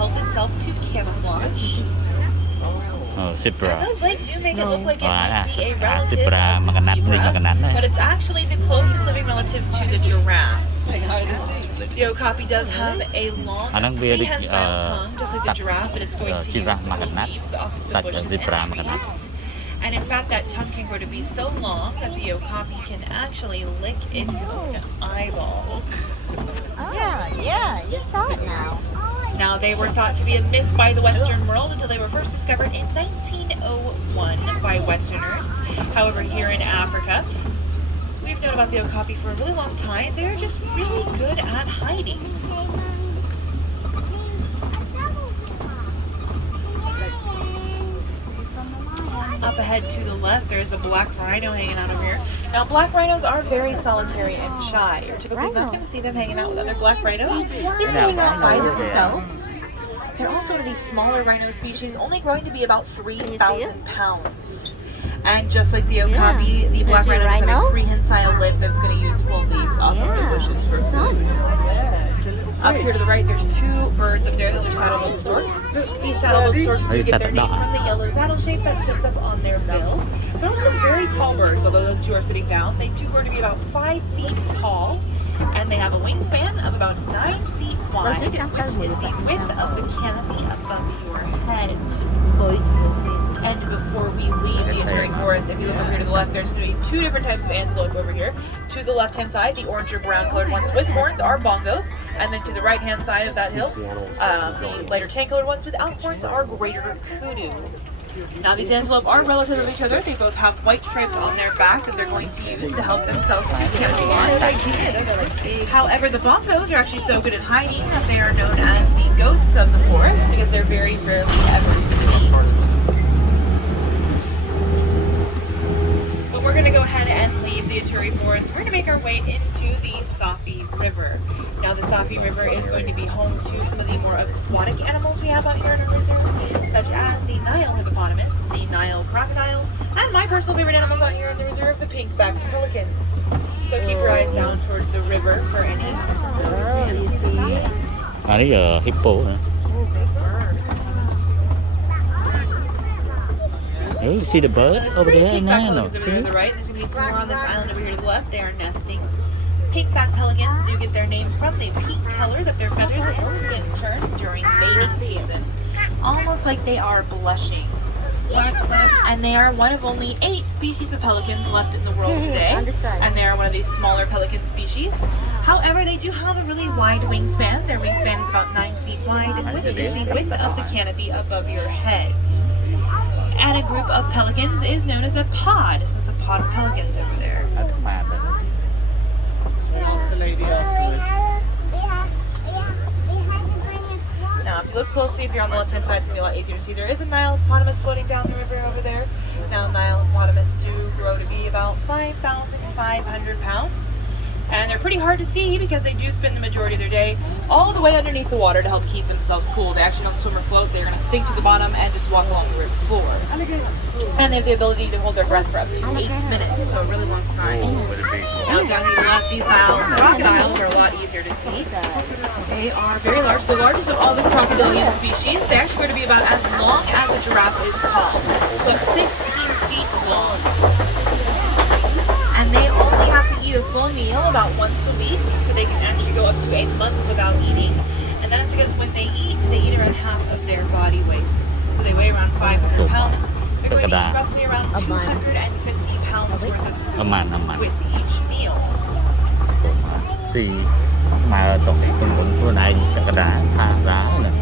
help itself to camouflage. Zebra. And those legs do make it look like it Wah, might be a ah, relative zebra of the makan zebra, na. but it's actually the closest living relative to the giraffe. The okapi does have a long prehensile tongue, just like the giraffe, but it's going to use leaves off of the bushes and trees. And in fact, that tongue can grow to be so long that the okapi can actually lick its own eyeball. Yeah, you saw it now. Now, they were thought to be a myth by the Western world until they were first discovered in 1901 by Westerners. However, here in Africa, we've known about the okapi for a really long time. They're just really good at hiding. Up ahead to the left, there's a black rhino hanging out over here. Now, black rhinos are very solitary and shy. You're typically not going to see them hanging out with other black rhinos. They're going out by themselves. They're also one of these smaller rhino species, only growing to be about 3,000 pounds. And just like the okapi, the black rhino has a prehensile lip that's going to use full leaves off of the bushes for food. Up here to the right, there's two birds up there. Those are saddle-billed storks. These saddle-billed storks do get their name from the yellow saddle shape that sits up on their bill. They're also very tall birds, although those two are sitting down. They do grow to be about 5 feet tall, and they have a wingspan of about 9 feet wide, which is the width of the canopy above your head. And before we leave the Ituri Forest, if you look over here to the left, there's going to be two different types of antelope over here. To the left-hand side, the orange or brown colored ones with horns are bongos. And then to the right-hand side of that hill, the lighter tan-colored ones without horns are greater kudu. Now, these antelope are relative of each other. They both have white stripes on their back that they're going to use to help themselves to camouflage. However, the bongos are actually so good at hiding that they are known as the ghosts of the forest because they're very rarely ever seen. But we're going to go ahead and leave the Ituri Forest. We're going to make our way into the Safi River. Now, the Safi River is going to be home to some of the more aquatic animals we have out here in our reserve, such as the Nile hippopotamus, the Nile crocodile, and my personal favorite animals out here in the reserve, the pink-backed pelicans. So keep your eyes down towards the river for any. Hippo. Oh, you see the birds over there? Over there to the right. There's going to be some more on this island over here to the left. They are nesting. Pink-backed pelicans do get their name from the pink color that their feathers and skin turn during mating season. Almost like they are blushing. And they are one of only 8 species of pelicans left in the world today. And they are one of these smaller pelican species. However, they do have a really wide wingspan. Their wingspan is about 9 feet wide, which is the width of the canopy above your head. And a group of pelicans is known as a pod. So it's a pod of pelicans over there. Now, if you look closely, if you're on the left-hand side, it's going to be a lot easier to see. There is a Nile hippopotamus floating down the river over there. Now, Nile hippopotamus do grow to be about 5,500 pounds. And they're pretty hard to see because they do spend the majority of their day all the way underneath the water to help keep themselves cool. They actually don't swim or float. They're going to sink to the bottom and just walk along the river floor. And they have the ability to hold their breath for up to 8 minutes, so a really long time. Now down here to the left, these Nile crocodiles are a lot easier to see. They are very large, the largest of all the crocodilian species. They actually grow to be about as long as a giraffe is tall, but 16 feet long. And they only have to eat a full meal about once a week, but they can actually go up to a month without eating. And that is because when they eat around half of their body weight. So they weigh around 500 pounds. They're going to eat roughly around 250 pounds worth of food with each meal. Mà tổng con này cái đá thả giá này.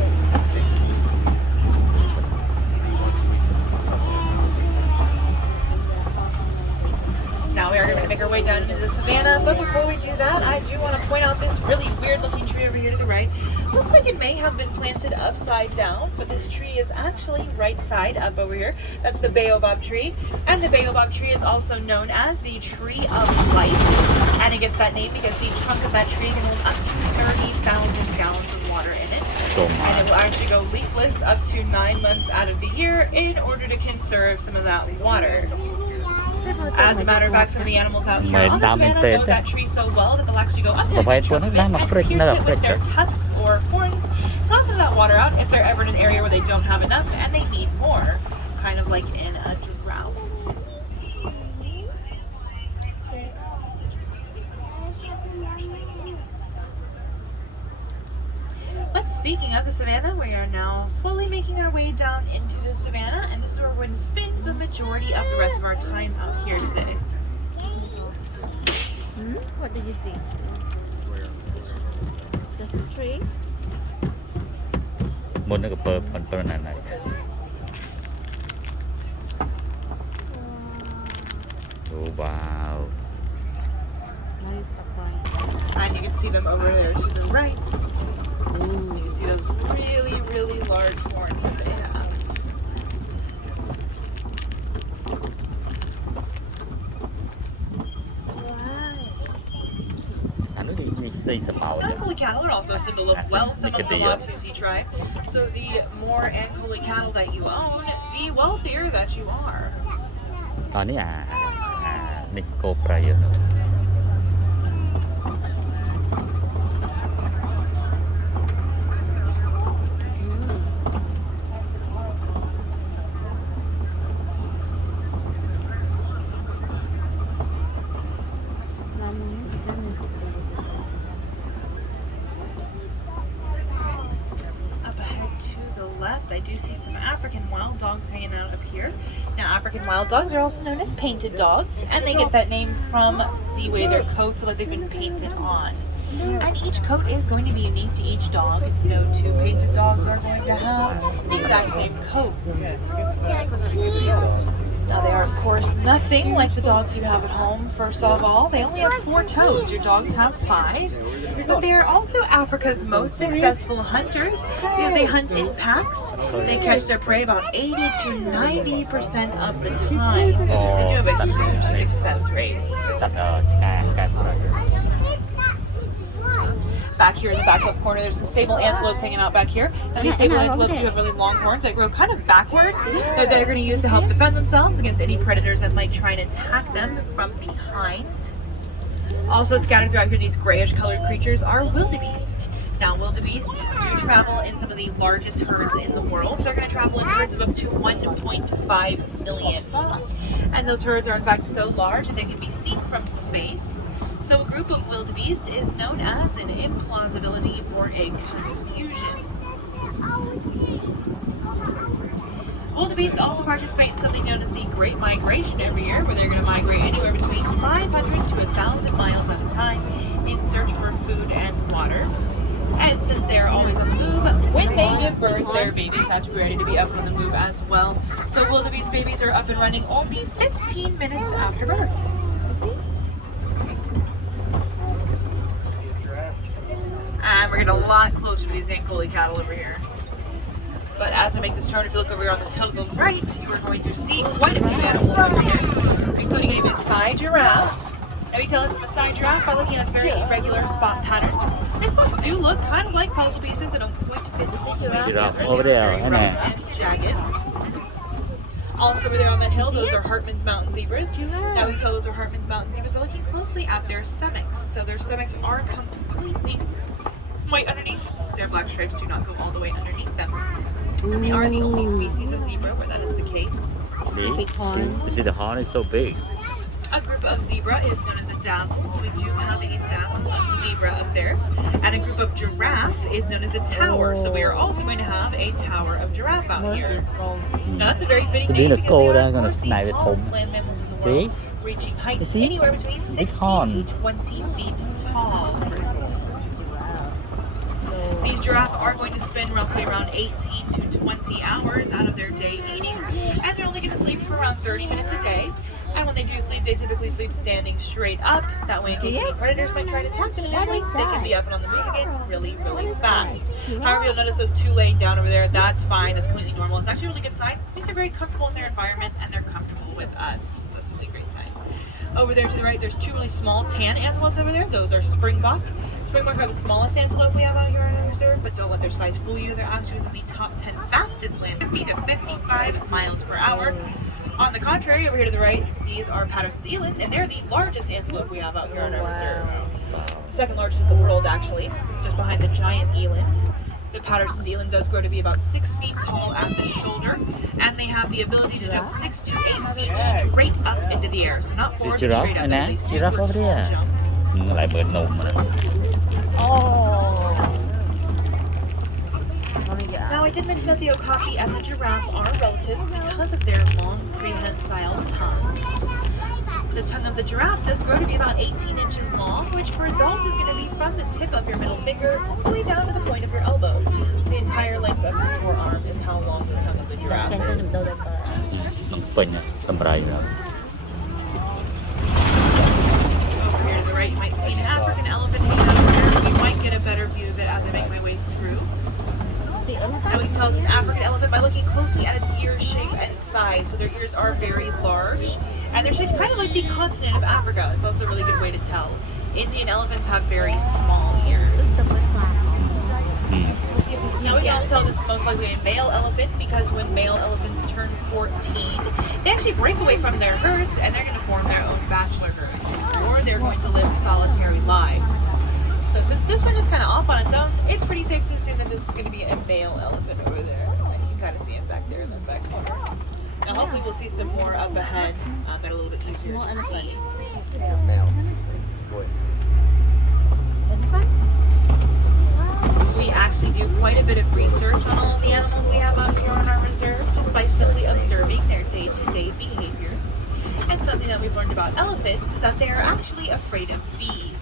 Now we are going to make our way down into the savannah, but before we do that, I do want to point out this really weird looking tree over here to the right. Looks like it may have been planted upside down, but this tree is actually right side up over here. That's the baobab tree, and the baobab tree is also known as the tree of life, and it gets that name because the trunk of that tree can hold up to 30,000 gallons of water in it, and it will actually go leafless up to 9 months out of the year in order to conserve some of that water. As a matter of fact, some of the animals out here on the savannah know that tree so well that they'll actually go up to the trunk of it and pierce it with their tusks or horns to also of that water out if they're ever in an area where they don't have enough and they need more, kind of like in a drought. But speaking of the savannah, we are now slowly making our way down into the savannah, and this is where we're going to spend the majority of the rest of our time out here today. What did you see? Sesame tree. บนนั่นก็เปิดเปิดนั่นไหน โอ้ว้าว Now you stop crying. And you can see them over there to the right. You can see those really, really large horns that they have. อันนู้นนี่ใส่สเปาเนี่ย Ankole cattle are also a symbol of wealth among the Watusi tribe. So the more Ankole cattle that you own, the wealthier that you are. ตอนนี้นี่โกไกรเยอะ Up ahead to the left, I do see some African wild dogs hanging out up here. Now, African wild dogs are also known as painted dogs, and they get that name from the way their coats look like they've been painted on. And each coat is going to be unique to each dog. No two painted dogs are going to have the exact same coats. Now, they are, of course, nothing like the dogs you have at home. First of all, they only have 4 toes. Your dogs have 5. But they are also Africa's most successful hunters because they hunt in packs. They catch their prey about 80 to 90% of the time. So they do have a huge success rate. ตัดการ Back here in the back left corner, there's some sable antelopes hanging out back here. Now these sable antelopes do have really long horns that grow kind of backwards that they're going to use to help defend themselves against any predators that might try and attack them from behind. Also scattered throughout here, these grayish colored creatures are wildebeest. Now wildebeest do travel in some of the largest herds in the world. They're going to travel in herds of up to 1.5 million. And those herds are in fact so large that they can be seen from space. So a group of wildebeest is known as an implausibility or a confusion. Wildebeest also participate in something known as the Great Migration every year, where they're going to migrate anywhere between 500 to 1,000 miles at a time in search for food and water. And since they are always on the move, when they give birth, their babies have to be ready to be up on the move as well. So wildebeest babies are up and running only 15 minutes after birth. And we're getting a lot closer to these Ankole cattle over here. But as I make this turn, if you look over here on this hill to the right, you are going to see quite a few animals over here, including a Maasai giraffe. Now we tell it's a Maasai giraffe by looking at its very irregular spot patterns. Their spots do look kind of like puzzle pieces that don't quite fit the Giraffe over there, very rough and jagged. Also over there on that hill, those are Hartman's Mountain Zebras. Now we can tell those are Hartman's Mountain Zebras by looking closely at their stomachs. So their stomachs are completely white underneath. Their black stripes do not go all the way underneath them. And they are the only species of zebra where that is the case. You see the horn is so big. A group of zebra is known as a dazzle, so we do have a dazzle of zebra up there. And a group of giraffe is known as a tower, so we are also going to have a tower of giraffe out here. Now that's a very fitting name because they are, of course, the tallest land mammals in the world, reaching heights anywhere between 16 to 20 feet tall. These giraffe are going to spend roughly around 18 to 20 hours out of their day eating, and they're only going to sleep for around 30 minutes a day. And when they do sleep, they typically sleep standing straight up. That way, in case any predators might try to attack them in their sleep, they can be up and on the move again really, really fast. However, you'll notice those 2 laying down over there. That's fine. That's completely normal. It's actually a really good sign. These are very comfortable in their environment, and they're comfortable with us. So that's a really great sign. Over there to the right, there's 2 really small tan antelopes over there. Those are springbok. Springbok are the smallest antelope we have out here in our reserve, but don't let their size fool you. They're actually in the top 10 fastest land, 50 to 55 miles per hour. On the contrary, over here to the right, these are Patterson's eland, and they're the largest antelope we have out here in our reserve. Second largest in the world, actually, just behind the giant eland. The Patterson's eland does grow to be about 6 feet tall at the shoulder, and they have the ability to jump 6 to 8 feet straight up into the air. So not Chị forward, but giraffe straight up. này nè, It is a giraffe super over tall there. jump. Lại bữa nôm mà. Now, I did mention that the okapi and the giraffe are relative because of their long prehensile tongue. The tongue of the giraffe does grow to be about 18 inches long, which for adults is going to be from the tip of your middle finger all the way down to the point of your elbow. So the entire length of your forearm is how long the tongue of the giraffe is. Nằm pin á, tầm rai rồi. Over here to the right, you might see an African elephant hanging out there. You might get a better view of it as I make my way through. See elephant? Now we can tell it's an African elephant by looking closely at its ear shape and size. So their ears are very large, and they're shaped kind of like the continent of Africa. It's also a really good way to tell. Indian elephants have very small ears. Now we can also tell this is most likely a male elephant because when male elephants turn 14, they actually break away from their herds and they're going to form their own bachelor herds, or they're going to live solitary lives. So since this one is kind of off on its own, it's pretty safe to assume that this is going to be a male elephant over there. And you can kind of see him back there in the back corner. Now hopefully we'll see some more up ahead that are a little bit easier to see. We actually do quite a bit of research on all of the animals we have out here on our reserve just by simply observing their day-to-day behaviors. And something that we've learned about elephants is that they are actually afraid of bees.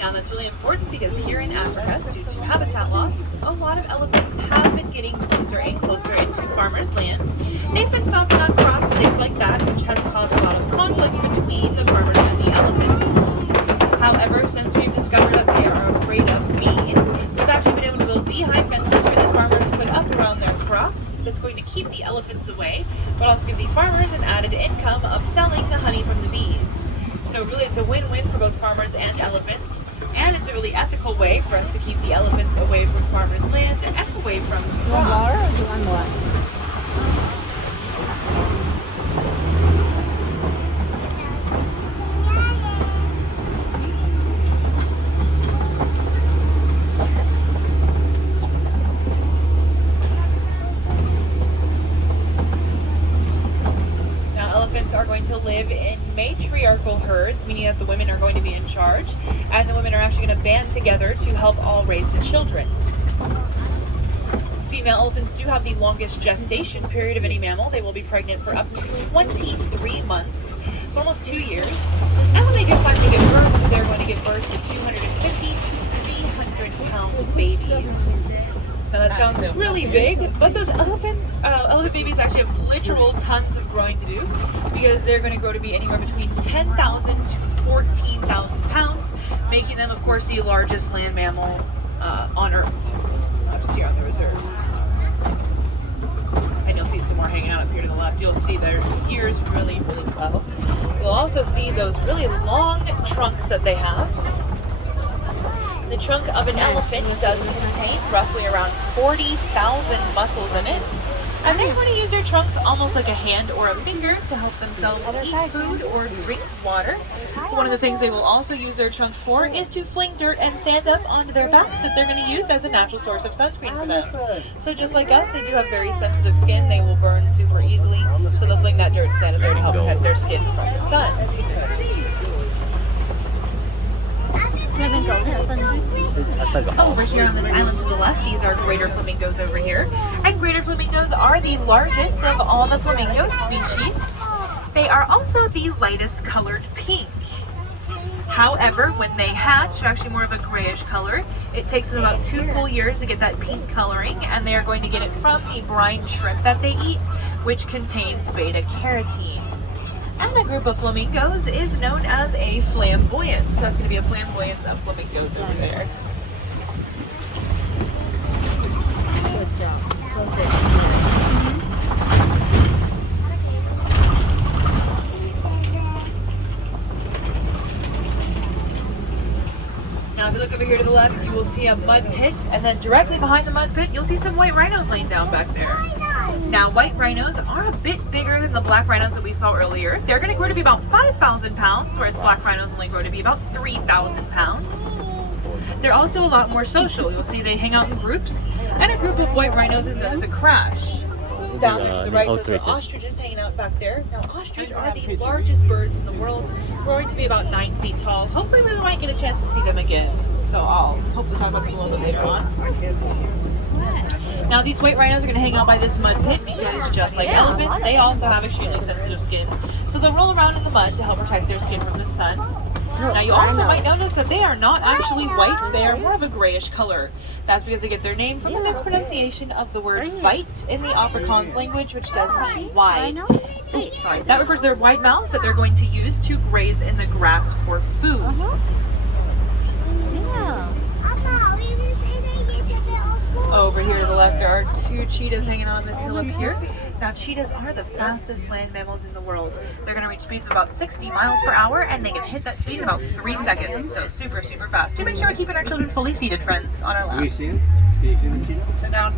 Now that's really important because here in Africa, due to habitat loss, a lot of elephants have been getting closer and closer into farmers' land. They've been stomping on crops, things like that, which has caused a lot of conflict between the farmers and the elephants. However, since we've discovered that they are afraid of bees, we've actually been able to build beehive fences for these farmers to put up around their crops that's going to keep the elephants away, but also give the farmers an added income of selling the honey from the bees. So really it's a win-win for both farmers and elephants, and it's a really ethical way for us to keep the elephants away from farmers' land and away from crops. Are going to live in matriarchal herds, meaning that the women are going to be in charge, and the women are actually going to band together to help all raise the children. Female elephants do have the longest gestation period of any mammal. They will be pregnant for up to 23 months, so almost 2 years. And when they do finally give birth, they're going to give birth to 250 to 300 pound babies. Now that sounds really big, but those elephant babies actually have literal tons of growing to do because they're going to grow to be anywhere between 10,000 to 14,000 pounds, making them, of course, the largest land mammal on Earth, just here on the reserve. And you'll see some more hanging out up here to the left. You'll see their ears really, really well. You'll also see those really long trunks that they have. The trunk of an elephant does contain roughly around 40,000 muscles in it, and they're going to use their trunks almost like a hand or a finger to help themselves eat food or drink water. One of the things they will also use their trunks for is to fling dirt and sand up onto their backs that they're going to use as a natural source of sunscreen for them. So just like us, they do have very sensitive skin. They will burn super easily, so they'll fling that dirt and sand up there to help protect their skin from the sun. Over here on this island to the left, these are greater flamingos over here. And greater flamingos are the largest of all the flamingo species. They are also the lightest colored pink. However, when they hatch, they're actually more of a grayish color. It takes them about 2 full years to get that pink coloring, and they are going to get it from the brine shrimp that they eat, which contains beta carotene. And a group of flamingos is known as a flamboyance. So that's going to be a flamboyance of flamingos over there. Good job. Now if you look over here to the left, you will see a mud pit, and then directly behind the mud pit, you'll see some white rhinos laying down back there. Now, white rhinos are a bit bigger than the black rhinos that we saw earlier. They're going to grow to be about 5,000 pounds, whereas black rhinos only grow to be about 3,000 pounds. They're also a lot more social. You'll see they hang out in groups. And a group of white rhinos is known as a crash. Down there to the right, those are ostriches hanging out back there. Now, ostrich are the largest birds in the world, growing to be about 9 feet tall. Hopefully, we might get a chance to see them again. So I'll hopefully talk about them a little bit later on. Now, these white rhinos are going to hang out by this mud pit because just like elephants, they also have extremely sensitive skin. So they'll roll around in the mud to help protect their skin from the sun. Now, you also might notice that they are not actually white. They are more of a grayish color. That's because they get their name from the mispronunciation of the word "vite" in the Afrikaans language, which does mean wide. Oh, sorry. That refers to their wide mouths that they're going to use to graze in the grass for food. Over here to the left, there are 2 cheetahs hanging on this hill up here. Now, cheetahs are the fastest land mammals in the world. They're going to reach speeds of about 60 miles per hour, and they can hit that speed in about 3 seconds. So super, super fast. Do make sure we're keeping our children fully seated, friends, on our laps. Can you see the cheetah? Sit down.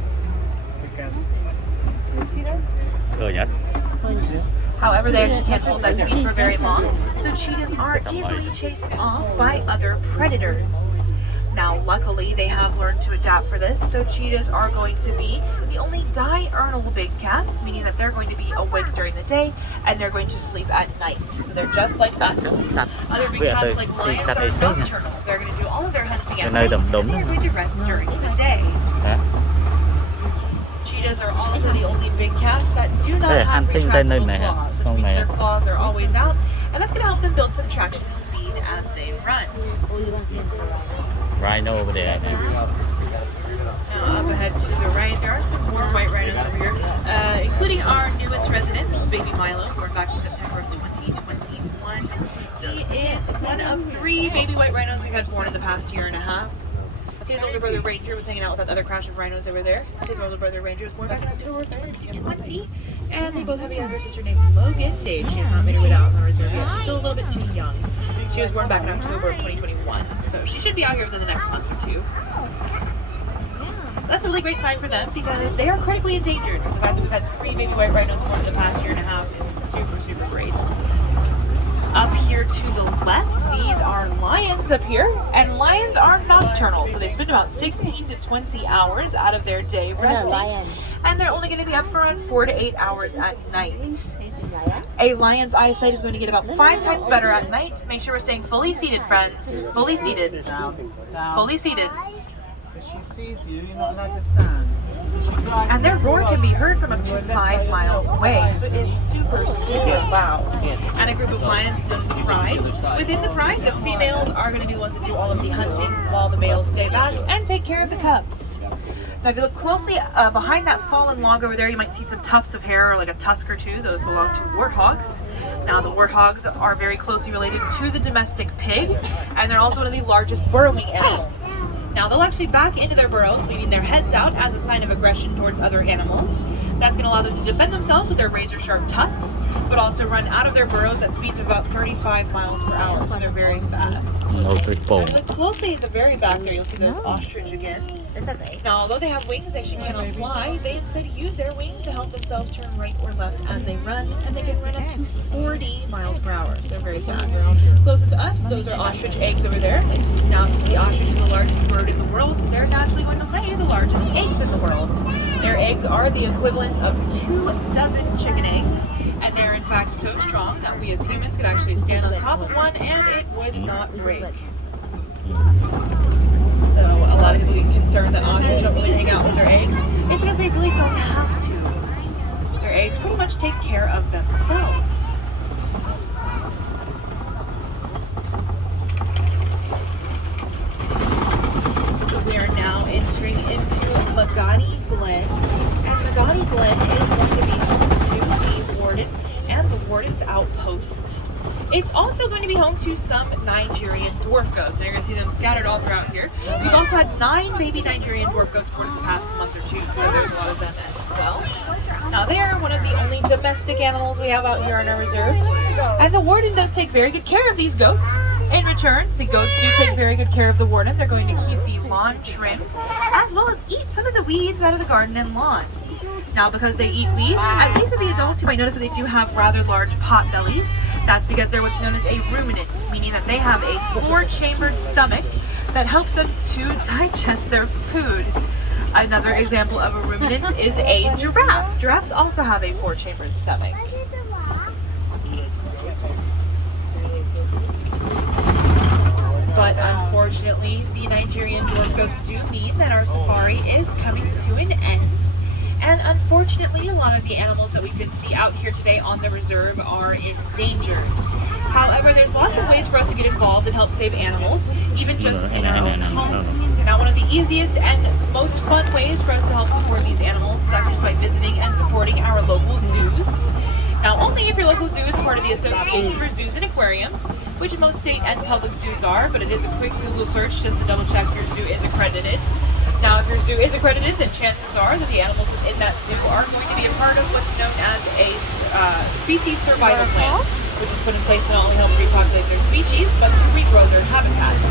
However, they actually can't hold that speed for very long, so cheetahs are easily chased off by other predators. Now, luckily, they have learned to adapt for this, so cheetahs are going to be the only diurnal big cats, meaning that they're going to be awake during the day and they're going to sleep at night. So they're just like us. Other big cats like lions are nocturnal. They're going to do all of their hunting at night and they're going to rest during the day. Cheetahs are also the only big cats that do not have retractable claws, which means their claws are always out, and that's going to help them build some traction and speed as they run. Rhino over there. Now up ahead to the right, there are some more white rhinos over here, including our newest resident, which is Baby Milo, born back in September of 2021. He is one of 3 baby white rhinos we've had born in the past year and a half. His older brother Ranger was hanging out with that other crash of rhinos over there. His older brother Ranger was born back in October of 2020, and they both have a younger sister named Logan. She has not made her way out on the reserve yet. She's still a little bit too young. She was born back in October of 2021, so she should be out here within the next month or 2. That's a really great sign for them because they are critically endangered. The fact that we've had 3 baby white rhinos born in the past year and a half is super, super great. Up here to the left, these are lions up here, and lions are nocturnal, so they spend about 16 to 20 hours out of their day resting, and they're only going to be up for around 4 to 8 hours at night. A lion's eyesight is going to get about 5 times better at night. Make sure we're staying fully seated, friends. Fully seated. Fully seated. If she sees you, you're not allowed to stand. And their roar can be heard from up to 5 miles away, so it is super, super loud. And a group of lions known as a pride. Within the pride, the females are going to be the ones that do all of the hunting while the males stay back and take care of the cubs. Now, if you look closely behind that fallen log over there, you might see some tufts of hair, or like a tusk or 2. Those belong to warthogs. Now, the warthogs are very closely related to the domestic pig, and they're also one of the largest burrowing animals. Now, they'll actually back into their burrows, leaving their heads out as a sign of aggression towards other animals. That's going to allow them to defend themselves with their razor-sharp tusks, but also run out of their burrows at speeds of about 35 miles per hour, so they're very fast. If you look closely at the very back there, you'll see those ostrich again. Now, although they have wings, they actually cannot fly. They instead use their wings to help themselves turn right or left as they run, and they can run up to 40 miles per hour, so they're very fast. Closest to us, those are ostrich eggs over there. Now, since the ostrich is the largest bird in the world, they're naturally going to lay the largest eggs in the world. Their eggs are the equivalent of 2 dozen chicken eggs, and they're in fact so strong that we as humans could actually stand on top of one and it would not break. So a lot of people get concerned that ostriches don't really hang out with their eggs. It's because they really don't have to. Their eggs pretty much take care of themselves. We are now entering into Magadi Glen, and Magadi Glen is going to be home to the warden and the warden's outpost. It's also going to be home to some Nigerian dwarf goats, and you're going to see them scattered all throughout here. We've also had 9 baby Nigerian dwarf goats born in the past month or 2, so there's a lot of them as well. Now, they are one of the only domestic animals we have out here on our reserve, and the warden does take very good care of these goats. In return, the goats do take very good care of the warden. They're going to keep the lawn trimmed, as well as eat some of the weeds out of the garden and lawn. Now, because they eat weeds, at least with the adults, you might notice that they do have rather large pot bellies. That's because they're what's known as a ruminant, meaning that they have a 4-chambered stomach that helps them to digest their food. Another example of a ruminant is a giraffe. Giraffes also have a 4-chambered stomach. But unfortunately, the Nigerian dwarf goats do mean that our safari is coming to an end. And unfortunately, a lot of the animals that we did see out here today on the reserve are endangered. However, there's lots of ways for us to get involved and help save animals, even just in our own homes. Now, one of the easiest and most fun ways for us to help support these animals is actually by visiting and supporting our local zoos. Now, only if your local zoo is part of the Association for Zoos and Aquariums, which most state and public zoos are, but it is a quick Google search just to double check your zoo is accredited. Now, if your zoo is accredited, then chances are that the animals within that zoo are going to be a part of what's known as a species survival plan, which is put in place to not only help repopulate their species, but to regrow their habitats.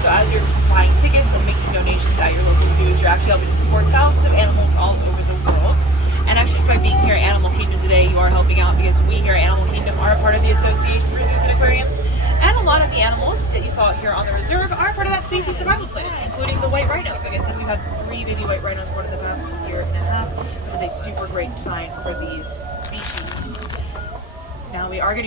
So as you're buying tickets and making donations at your local zoos, you're actually helping to support thousands of animals all over the world. And actually, just by being here at Animal Kingdom today, you are helping out because we here at Animal Kingdom are a part of the Association for Zoos and Aquariums. And a lot of the animals that you saw here on the reserve are part of that species survival plan, including the white rhinos. Like I said, we've had 3 baby white rhinos born in the past year and a half. That is a super great sign for these species. Now we are going to